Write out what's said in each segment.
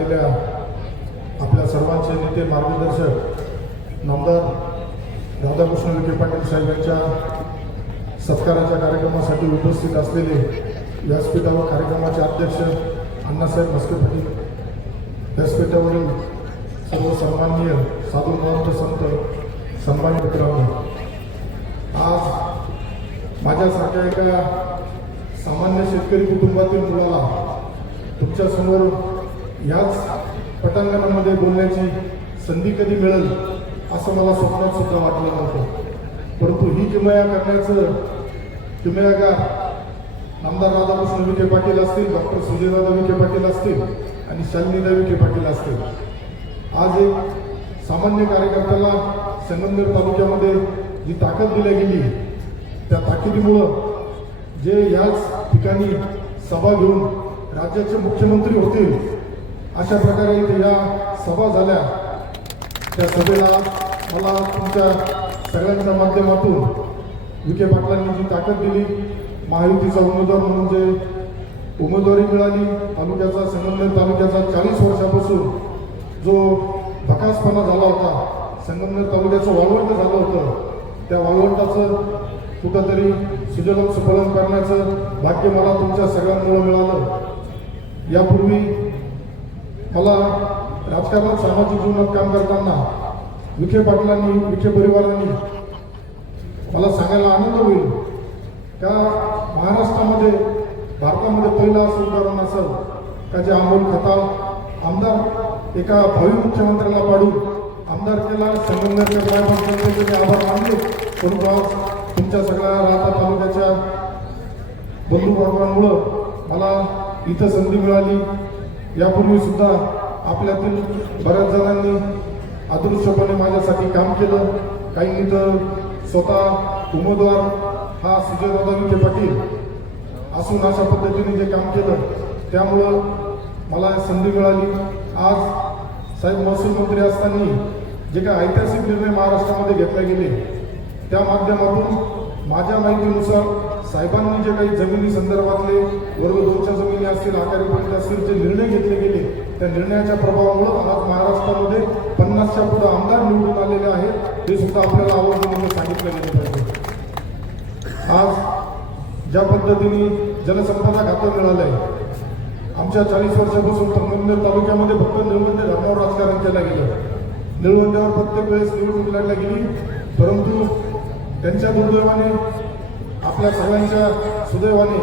आलेल्या आपल्या सर्वांचे नेते मार्गदर्शक नामदार राधाकृष्ण विखे पाटील साहेबांच्या सत्काराच्या कार्यक्रमासाठी उपस्थित असलेले व्यासपीठावर कार्यक्रमाचे अध्यक्ष अण्णासाहेब मस्के पाटील. व्यासपीठावरील सर्व सन्माननीय साधू महंत संत सन्मान मित्रांनो आज माझ्यासारख्या एका सामान्य शेतकरी कुटुंबातील मुलाला तुमच्या ह्याच याच पटांगणामध्ये बोलण्याची संधी कधी मिळेल असं मला स्वप्नात सुद्धा वाटलं नव्हतं. परंतु ही किमया करण्याचं किमयागार आमदार राधाकृष्ण विखे पाटील असतील डॉक्टर सुजयदादा विखे पाटील असतील आणि शालिनीदा विखे पाटील असतील. आज एक सामान्य कार्यकर्त्याला संगमनेर तालुक्यामध्ये जी ताकद दिली गेली त्या ताकदीमुळं जे याच ठिकाणी सभा घेऊन राज्याचे मुख्यमंत्री होतील अशा प्रकारे या सभा झाल्या. त्या सभेला मला तुमच्या सगळ्यांच्या माध्यमातून विखे पाटलांनी जी ताकद दिली महायुतीचा उमेदवार म्हणून जे उमेदवारी मिळाली तालुक्याचा संगमनेर तालुक्याचा चाळीस वर्षापासून जो भकासपणा झाला होता संगमनेर तालुक्याचं वाळवंट झालं होतं त्या वाळवंटाचं कुठंतरी सुजलम सुफलम करण्याचं भाग्य मला तुमच्या सगळ्यांमुळं मिळालं. यापूर्वी मला राजकारणात सामाजिक जीवनात काम करताना विखे पाटलांनी विखे परिवारांनी मला सांगायला आनंद होईल. का महाराष्ट्रामध्ये भारतामध्ये पहिलं असं उदाहरण असेल का जे अमोल खताळ आमदार एका भावी मुख्यमंत्र्याला पाडून आमदार केला संगमनेरच्या ग्रामपंचायतीचे ते आभार मानले परंतु आज तुमच्या सगळ्या राहता तालुक्याच्या बंधू मला इथं संधी मिळाली. यापूर्वी सुद्धा आपल्यातील बऱ्याच जणांनी अदृश्यपणे माझ्यासाठी काम केलं. काही तर स्वतः उमेदवार हा सुजयदादा विखे पाटील असून अशा पद्धतीने जे काम केलं त्यामुळं मला संधी मिळाली. आज साहेब महसूल मंत्री असताना जे काही ऐतिहासिक निर्णय महाराष्ट्रामध्ये घेतले गेले त्या माध्यमातून माझ्या माहितीनुसार साहेबांनी जे काही जमिनी संदर्भातले वर्ग दोनच्या जमिनी असतील आकारी पट्टे असतील जे निर्णय घेतले गेले त्या निर्णयाच्या प्रभावामुळं आज महाराष्ट्रामध्ये पन्नासच्या पुढे आमदार निवडून आलेले आहेत हे सुद्धा आपल्याला आवर्जून सांगितलं गेलं पाहिजे. आज ज्या पद्धतीने जलसंपदा खातं मिळालं आहे आमच्या चाळीस वर्षापासून संगमनेर तालुक्यामध्ये फक्त निळवंडे धर्मावर राजकारण केलं गेलं. निळवंड्यावर प्रत्येक वेळेस निवडणूक लढल्या गेली परंतु त्यांच्या दुर्दैवाने आपल्या सगळ्यांच्या सुदैवाने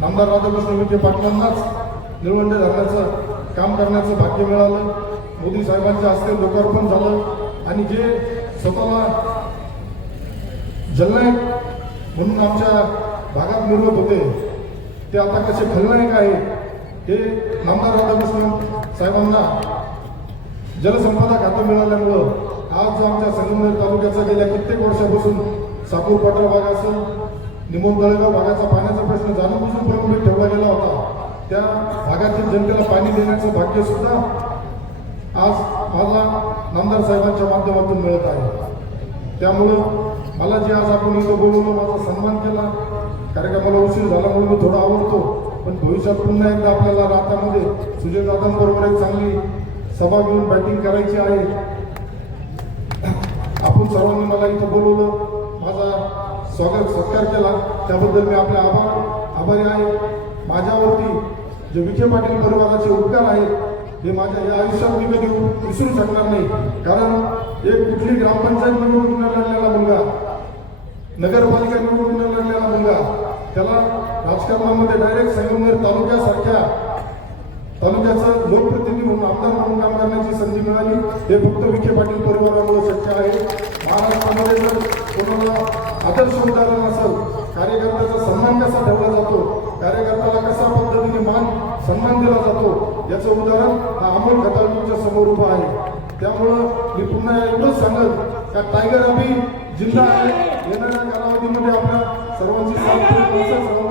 नामदार राधाकृष्ण विखे पाटलांनाच निळवंडे धरण्याचं काम करण्याचं भाग्य मिळालं. मोदी साहेबांच्या हस्ते लोकार्पण झालं. आणि जे स्वतःला जलनायक म्हणून आमच्या भागात मिरवत होते ते आता कसे खलनायक आहे हे नामदार राधाकृष्ण साहेबांना जलसंपदा खातं मिळाल्यामुळं आज जो आमच्या संगमनेर तालुक्याचा गेल्या कित्येक वर्षापासून साकूर पाटरा भाग असेल निमोन तळेगाव भागाचा पाण्याचा प्रश्न जाणूनबुजून प्रलंबित ठेवला गेला होता. त्या भागातील जनतेला पाणी देण्याचं भाग्य सुद्धा आज मला नामदार साहेबांच्या माध्यमातून मिळत आहे. त्यामुळं मला जे आज आपण इथं बोलवलं माझा सन्मान केला. कारण का मला उशीर झाल्यामुळे मी थोडा आवडतो. पण भविष्यात पुन्हा एकदा आपल्याला रातामध्ये सुजयदादांबरोबर एक चांगली सभा घेऊन बॅटिंग करायची आहे. आपण सर्वांनी मला इथं बोलवलं. माझा स्वागत सत्कार केला. त्याबद्दल मी आपले आभार आभारी आहे. माझ्यावरती जे विखे पाटील परिवाराचे उपकार आहेत हे माझ्या या आयुष्यात मी कधी विसरू शकणार नाही. कारण एक कुठली ग्रामपंचायत निवडणूक न लढलेला मुलगा नगरपालिका निवडणूक न लढलेला मुलगा त्याला राजकारणामध्ये डायरेक्ट संगमनेर तालुक्यासारख्या तालुक्याचं लोकप्रतिनिधी म्हणून आमदार म्हणून काम करण्याची संधी मिळाली. हे फक्त विखे पाटील परिवारामुळे शक्य आहे. महाराष्ट्रामध्ये जर कोणाला आदर्श उदाहरण असेल कार्यकर्त्याचा सन्मान कसा ठेवला जातो कार्यकर्त्याला कसा पद्धतीने मान सन्मान दिला जातो याचं उदाहरण हा अमोल खताळ तुमच्यासमोर उभं आहे. त्यामुळं मी पुन्हा एवढंच सांगत का टायगर अभि जिल्हा आहे. येणाऱ्या कालावधीमध्ये आपल्या सर्वांची